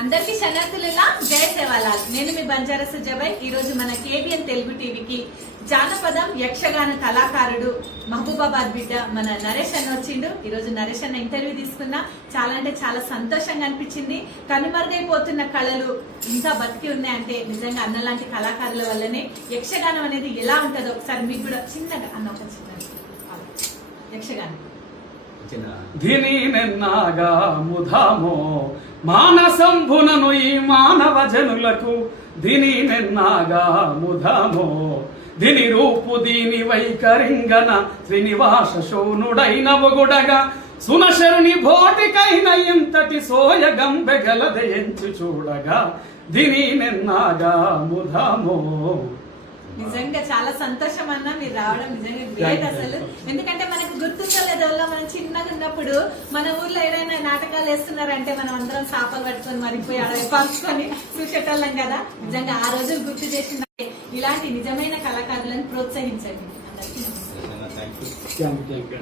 అందరికీ శనార్థులులా జయ సేవాలాల్. నేను మీ బంజారా సుజబాయ్. ఈ రోజు మన కేబిఎన్ తెలుగు టీవీకి జానపదం యక్షగాన కళాకారుడు మహబూబాబాద్ బిడ్డ మన నరేష్ అన్న వచ్చిండు. ఈ రోజు నరేష్ అన్న ఇంటర్వ్యూ తీసుకున్నా. చాలా అంటే చాలా సంతోషంగా అనిపించింది. కనుమరుగైపోతున్న కళలు ఇంకా బతికి ఉన్నాయంటే నిజంగా అన్న లాంటి కళాకారుల వల్లనే. యక్షగానం అనేది ఎలా ఉంటుందో ఒకసారి మీకు కూడా చిన్నగా అన్న ఒక చిన్న యక్షగానం. ధిని నెన్నాగా ముధామో మానసంభునను ఈ మానవ జనులకు ధిని నెన్నాగా ముధామో ధిని రూపు దీని వైకరింగన శ్రీనివాస శోనుడైన ఒగుడగా సునశరుని భోటికైన ఇంతటి సోయగంబెగలదయంచు చూడగా ధిని నెన్నాగా ముధామో. నిజంగా చాలా సంతోషం అన్న మీరు రావడం. నిజంగా గ్రేట్ అసలు. ఎందుకంటే మనకు గుర్తుండలేదు, మనం చిన్నగా ఉన్నప్పుడు మన ఊర్లో ఏదైనా నాటకాలు వేస్తున్నారంటే మనం అందరం చేపలు పట్టుకొని మరిపోయి అడవి పంచుకొని చూసేటోళ్ళం కదా. నిజంగా ఆ రోజులు గుర్తు చేసిన ఇలాంటి నిజమైన కళాకారులను ప్రోత్సహించండి. అందరికీ